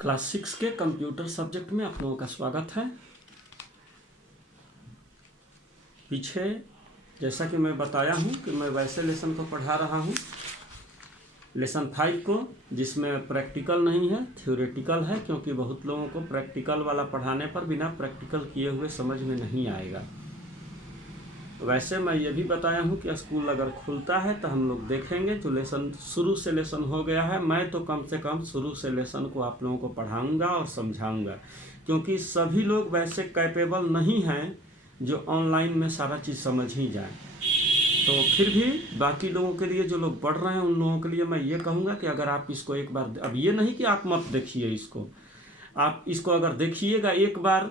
Class 6 के computer subject में आप लोगों का स्वागत है। पीछे जैसा कि मैं बताया हूं कि मैं वैसे लेसन को पढ़ा रहा हूं, लेसन 5 को, जिसमें प्रैक्टिकल नहीं है, थ्योरेटिकल है, क्योंकि बहुत लोगों को प्रैक्टिकल वाला पढ़ाने पर बिना प्रैक्टिकल किए हुए समझ में नहीं आएगा। वैसे मैं ये भी बताया हूँ कि स्कूल अगर खुलता है तो हम लोग देखेंगे। जो लेसन शुरू से लेसन हो गया है, मैं तो कम से कम शुरू से लेसन को आप लोगों को पढ़ाऊँगा और समझाऊँगा, क्योंकि सभी लोग वैसे कैपेबल नहीं हैं जो ऑनलाइन में सारा चीज़ समझ ही जाए। तो फिर भी बाकी लोगों के लिए, जो लोग पढ़ रहे हैं, उन लोगों के लिए मैं ये कहूँगा कि अगर आप इसको एक बार, अब ये नहीं कि आप मत देखिए इसको, आप इसको अगर देखिएगा एक बार,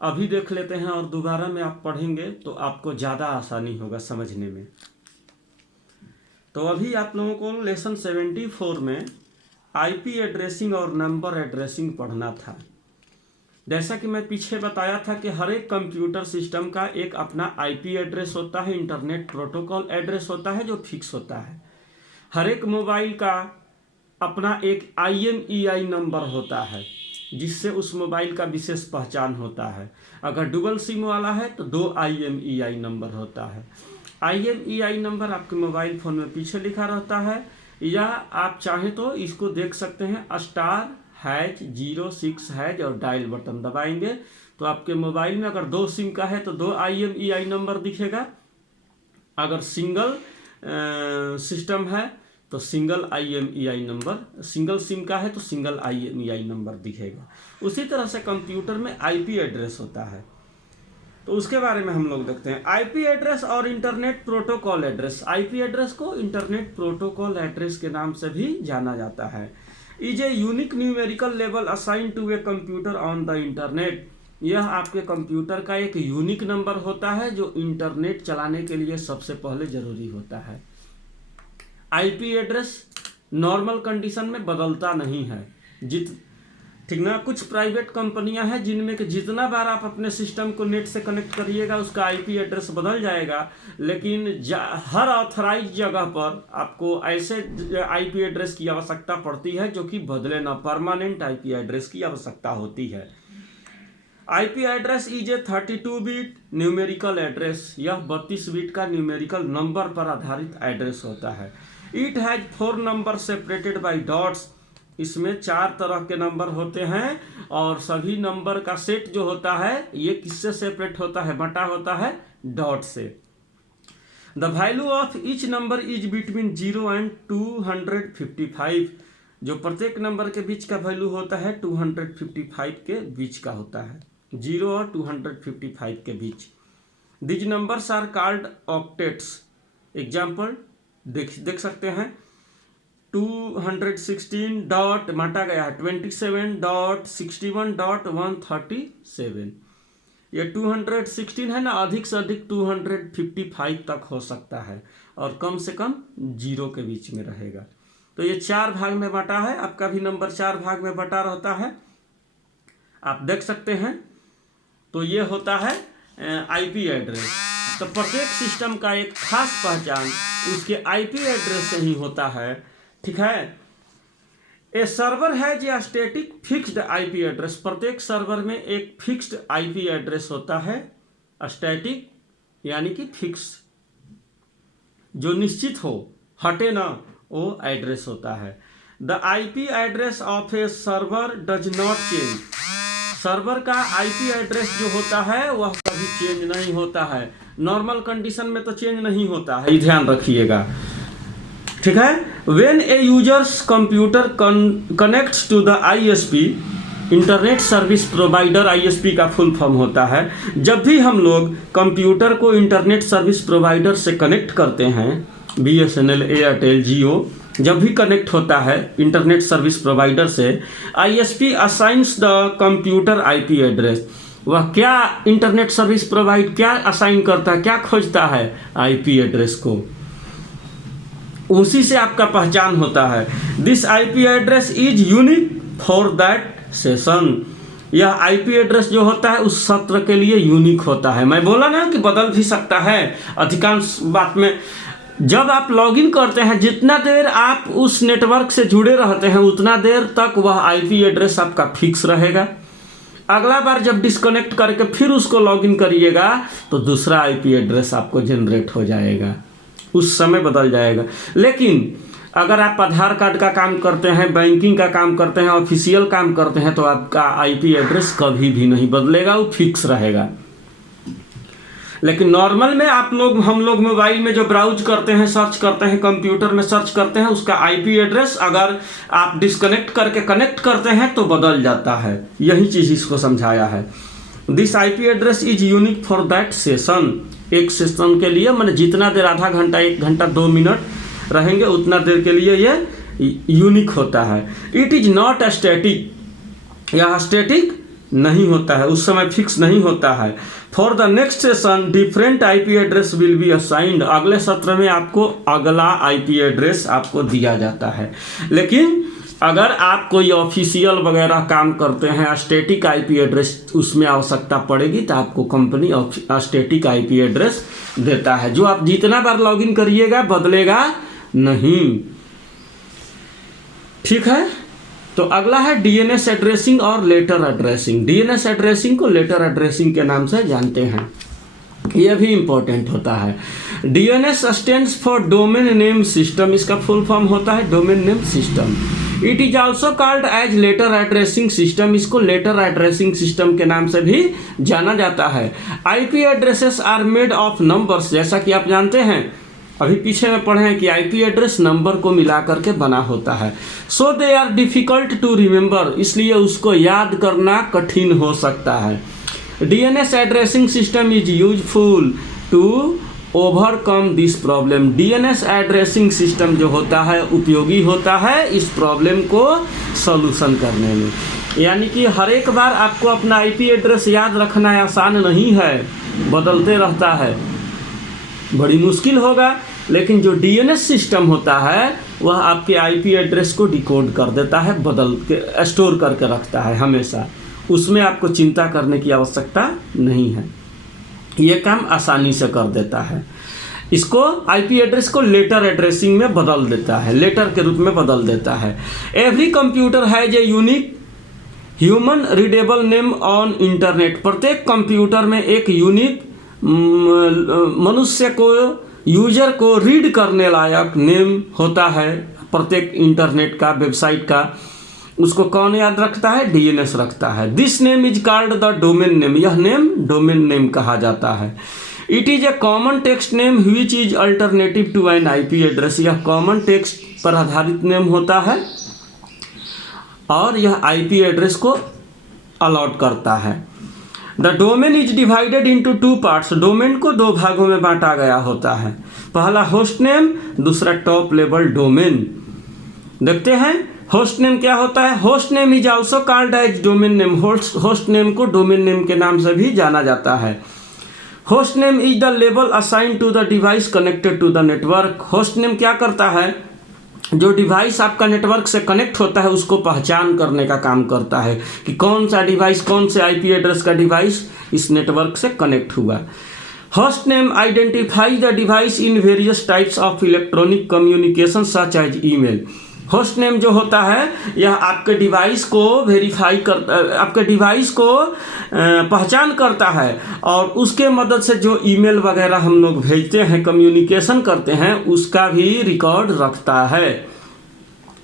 अभी देख लेते हैं और दोबारा में आप पढ़ेंगे तो आपको ज़्यादा आसानी होगा समझने में। तो अभी आप लोगों को लेसन 74 में आईपी एड्रेसिंग और नंबर एड्रेसिंग पढ़ना था। जैसा कि मैं पीछे बताया था कि हर एक कंप्यूटर सिस्टम का एक अपना आईपी एड्रेस होता है, इंटरनेट प्रोटोकॉल एड्रेस होता है जो फिक्स होता है। हर एक मोबाइल का अपना एक IMEI नंबर होता है, जिससे उस मोबाइल का विशेष पहचान होता है। अगर डुबल सिम वाला है तो 2 IMEI नंबर होता है। IMEI नंबर आपके मोबाइल फ़ोन में पीछे लिखा रहता है, या आप चाहें तो इसको देख सकते हैं, *#06# और डायल बटन दबाएंगे तो आपके मोबाइल में अगर 2 सिम का है तो 2 IMEI नंबर दिखेगा। अगर सिंगल सिस्टम है तो single IMEI number, single SIM का है तो सिंगल IMEI नंबर दिखेगा। उसी तरह से कंप्यूटर में आईपी एड्रेस होता है, तो उसके बारे में हम लोग देखते हैं। आईपी एड्रेस और internet protocol address. IP address को इंटरनेट प्रोटोकॉल एड्रेस के नाम से भी जाना जाता है। Is a unique numerical level assign to a computer on the internet. यह आपके कंप्यूटर का एक यूनिक नंबर होता है जो इंटरनेट चलाने के लिए सबसे पहले जरूरी होता है। आईपी एड्रेस नॉर्मल कंडीशन में बदलता नहीं है, ठीक ना। कुछ प्राइवेट कंपनियां हैं जिनमें कि जितना बार आप अपने सिस्टम को नेट से कनेक्ट करिएगा उसका आईपी एड्रेस बदल जाएगा, लेकिन हर ऑथराइज जगह पर आपको ऐसे आईपी एड्रेस की आवश्यकता पड़ती है जो कि बदले ना, परमानेंट आईपी एड्रेस की आवश्यकता होती है। IP address is a 32 bit numerical address. यह 32 बिट का न्यूमेरिकल नंबर पर आधारित एड्रेस होता है। It has 4 number separated by dots. इसमें 4 तरह के नंबर होते हैं और सभी नंबर का सेट जो होता है ये किससे सेपरेट होता है, बटा होता है डॉट से। The value of each number is between 0 and 255। जो प्रत्येक नंबर के बीच का वैल्यू होता है 255 के बीच का होता है, 0 और 255 के बीच। These numbers are called octets. Example देख सकते हैं, 216 डॉट मटा गया है 27.61.137। ये 216 है ना, अधिक से अधिक 255 तक हो सकता है और कम से कम 0 के बीच में रहेगा। तो ये 4 भाग में बटा है, आपका भी नंबर 4 भाग में बटा रहता है, आप देख सकते हैं। तो ये होता है आईपी एड्रेस। तो प्रत्येक सिस्टम का एक खास पहचान उसके आईपी एड्रेस से ही होता है, ठीक है। ए सर्वर है जो स्टैटिक फिक्स्ड आईपी एड्रेस। प्रत्येक सर्वर में एक फिक्स्ड आईपी एड्रेस होता है, स्टैटिक यानी कि फिक्स, जो निश्चित हो, हटे ना, वो एड्रेस होता है। The IP address of A server does not change. Server का आईपी एड्रेस जो होता है वह कभी चेंज नहीं होता है। नॉर्मल कंडीशन में तो चेंज नहीं होता है, ध्यान रखिएगा, ठीक है। When a user's computer connects to the ISP, internet service provider, ISP का फुल फॉर्म होता है। जब भी हम लोग कंप्यूटर को इंटरनेट सर्विस प्रोवाइडर से कनेक्ट करते हैं, BSNL, एयरटेल, जियो, जब भी कनेक्ट होता है इंटरनेट सर्विस प्रोवाइडर से, ISP assigns the computer IP address. वह क्या इंटरनेट सर्विस प्रोवाइड क्या असाइन करता है, क्या खोजता है, आईपी एड्रेस को। उसी से आपका पहचान होता है। This IP address is unique for that session. यह आईपी एड्रेस जो होता है उस सत्र के लिए यूनिक होता है। मैं बोला ना कि बदल भी सकता है, अधिकांश बात में जब आप लॉगिन करते हैं जितना देर आप उस नेटवर्क से जुड़े रहते हैं उतना देर तक वह आईपी एड्रेस आपका फिक्स रहेगा। अगला बार जब डिस्कनेक्ट करके फिर उसको लॉगिन करिएगा तो दूसरा आईपी एड्रेस आपको जनरेट हो जाएगा, उस समय बदल जाएगा। लेकिन अगर आप आधार कार्ड का काम करते हैं, बैंकिंग का काम करते हैं, ऑफिशियल काम करते हैं तो आपका आईपी एड्रेस कभी भी नहीं बदलेगा, वो फिक्स रहेगा। लेकिन नॉर्मल में हम लोग मोबाइल में जो ब्राउज करते हैं, सर्च करते हैं, कंप्यूटर में सर्च करते हैं, उसका आईपी एड्रेस अगर आप डिस्कनेक्ट करके कनेक्ट करते हैं तो बदल जाता है। यही चीज़ इसको समझाया है। This IP address is unique for that session. एक सेशन के लिए मैंने जितना देर, आधा घंटा, 1 घंटा, 2 मिनट रहेंगे उतना देर के लिए ये यूनिक होता है। इट इज नॉट स्टैटिक, यह स्टैटिक नहीं होता है, उस समय फिक्स नहीं होता है। For the next session different IP address will be assigned. अगले सत्र में आपको अगला आईपी एड्रेस आपको दिया जाता है। लेकिन अगर आप कोई ऑफिशियल वगैरह काम करते हैं, स्टैटिक आईपी एड्रेस उसमें आवश्यकता पड़ेगी तो आपको कंपनी स्टैटिक आईपी एड्रेस देता है, जो आप जितना बार लॉगिन करिएगा बदलेगा नहीं। ठीक है, तो अगला है डीएनएस एड्रेसिंग और लेटर एड्रेसिंग। डीएनएस एड्रेसिंग को लेटर एड्रेसिंग के नाम से जानते हैं, यह भी इंपॉर्टेंट होता है। DNS stands for domain name system, इसका फुल फॉर्म होता है domain name system. It is also called as letter addressing system, इसको लेटर एड्रेसिंग सिस्टम के नाम से भी जाना जाता है। IP addresses are made of numbers, जैसा कि आप जानते हैं, अभी पीछे में पढ़े हैं कि आईपी एड्रेस नंबर को मिला करके बना होता है। So they are difficult to remember, इसलिए उसको याद करना कठिन हो सकता है। DNS addressing system is useful to overcome this problem. DNS addressing system जो होता है उपयोगी होता है इस प्रॉब्लम को सॉल्यूशन करने में। यानी कि हर एक बार आपको अपना आईपी एड्रेस याद रखना आसान नहीं है, बदलते रहता है, बड़ी मुश्किल होगा। लेकिन जो डीएनएस सिस्टम होता है वह आपके आईपी एड्रेस को डिकोड कर देता है, बदल के स्टोर करके रखता है हमेशा, उसमें आपको चिंता करने की आवश्यकता नहीं है, ये काम आसानी से कर देता है। इसको आईपी एड्रेस को लेटर एड्रेसिंग में बदल देता है, लेटर के रूप में बदल देता है। Every computer has a unique human readable name on internet. प्रत्येक कंप्यूटर में एक यूनिक मनुष्य को, यूजर को रीड करने लायक नेम होता है प्रत्येक इंटरनेट का, वेबसाइट का। उसको कौन याद रखता है? डीएनएस रखता है। This name is called the domain name, यह नेम डोमेन नेम कहा जाता है। It is a common text name which is alternative to an IP address. यह कॉमन टेक्स्ट पर आधारित नेम होता है और यह आईपी एड्रेस को अलॉट करता है। The domain is divided into 2 parts. डोमेन को 2 भागों में बांटा गया होता है, पहला होस्ट नेम, दूसरा टॉप लेवल डोमेन। देखते हैं होस्ट नेम क्या होता है। Host name is also called as domain name. Host name को डोमेन नेम के नाम से भी जाना जाता है। Host name is the level assign to the device connected to the network. Host name क्या करता है? जो डिवाइस आपका नेटवर्क से कनेक्ट होता है उसको पहचान करने का काम करता है कि कौन सा डिवाइस, कौन से आईपी एड्रेस का डिवाइस इस नेटवर्क से कनेक्ट हुआ। Host name identify the device in various types of electronic communication such as email. Host name जो होता है यह आपके डिवाइस को वेरीफाई करता, आपके डिवाइस को पहचान करता है और उसके मदद से जो ईमेल वगैरह हम लोग भेजते हैं, कम्युनिकेशन करते हैं, उसका भी रिकॉर्ड रखता है।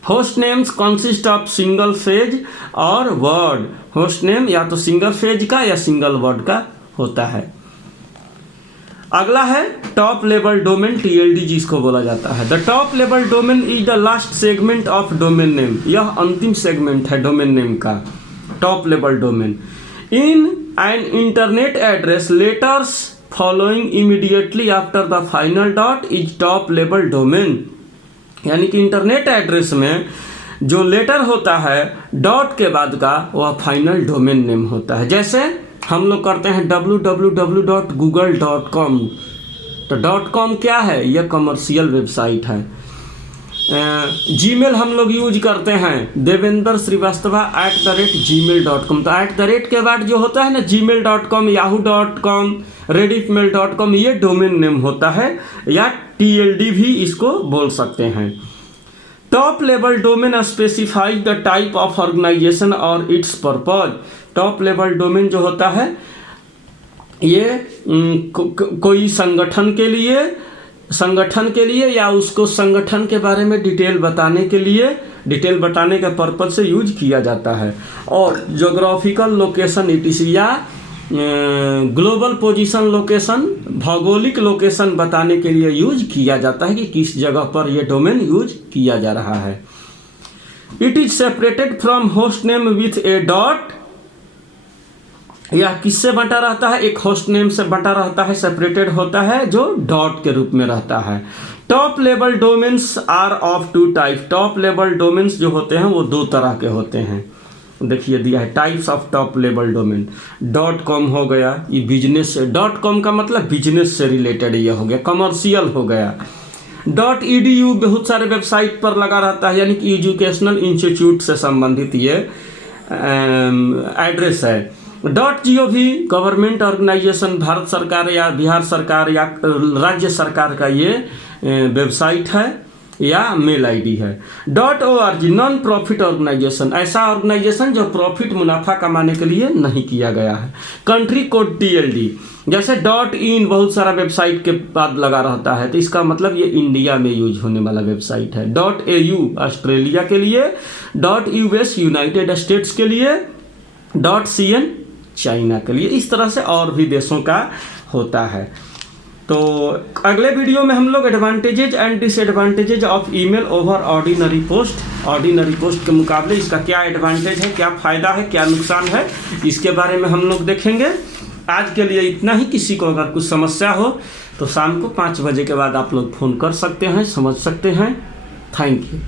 Host names consist of single phase और वर्ड। होस्ट नेम या तो सिंगल फेज का या सिंगल वर्ड का होता है। अगला है टॉप लेवल डोमेन, टीएलडी जिसको बोला जाता है। The top level domain is the last segment of domain name. यह अंतिम सेगमेंट है डोमेन नेम का, top level domain. In an internet address letters following immediately after the final dot is top level domain. यानी कि internet address में जो letter होता है डॉट के बाद का वह फाइनल डोमेन नेम होता है। जैसे हम लोग करते हैं www.google.com, तो .com क्या है? यह कमर्शियल वेबसाइट है। जीमेल हम लोग यूज करते हैं देवेंद्र श्रीवास्तवा @gmail.com, तो @ के बाद जो होता है ना gmail.com, yahoo.com, rediffmail.com, ये डोमेन नेम होता है या TLD भी इसको बोल सकते हैं। Top level domain specify the type of organisation और its purpose. Top level domain जो होता है ये कोई संगठन के लिए या उसको संगठन के बारे में डिटेल बताने के पर्पज से यूज किया जाता है। और जोग्राफिकल लोकेशन इट या ग्लोबल पोजीशन लोकेशन, भौगोलिक लोकेशन बताने के लिए यूज किया जाता है कि किस जगह पर यह डोमेन यूज किया जा रहा है। It is separated from host name with A dot. यह किससे बंटा रहता है? एक होस्ट नेम से बंटा रहता है, सेपरेटेड होता है जो डॉट के रूप में रहता है। Top level domains are of two type. Top level domains जो होते हैं वो दो तरह के होते हैं। देखिए दिया है types of top level domain. .com हो गया, ये बिजनेस से, .com का मतलब बिजनेस से रिलेटेड ये हो गया, कमर्शियल हो गया। .edu बहुत सारे वेबसाइट पर लगा रहता है, यानी कि एजुकेशनल इंस्टीट्यूट से संबंधित ये एड्रेस है। .gov गवर्नमेंट ऑर्गेनाइजेशन, भारत सरकार या बिहार सरकार या राज्य सरकार का ये वेबसाइट है या मेल आईडी है। .org नॉन प्रॉफिट ऑर्गेनाइजेशन, ऐसा ऑर्गेनाइजेशन जो प्रॉफिट मुनाफा कमाने के लिए नहीं किया गया है। कंट्री कोड TLD, जैसे .in बहुत सारा वेबसाइट के बाद लगा रहता है तो इसका मतलब ये इंडिया में यूज होने वाला वेबसाइट है। .au ऑस्ट्रेलिया के लिए, .us यूनाइटेड स्टेट्स के लिए, .cn चाइना के लिए। इस तरह से और भी देशों का होता है। तो अगले वीडियो में हम लोग advantages and disadvantages of email over ordinary post के मुकाबले इसका क्या एडवांटेज है, क्या फ़ायदा है, क्या नुकसान है, इसके बारे में हम लोग देखेंगे। आज के लिए इतना ही। किसी को अगर कुछ समस्या हो तो शाम को 5 बजे के बाद आप लोग फ़ोन कर सकते हैं, समझ सकते हैं। Thank you.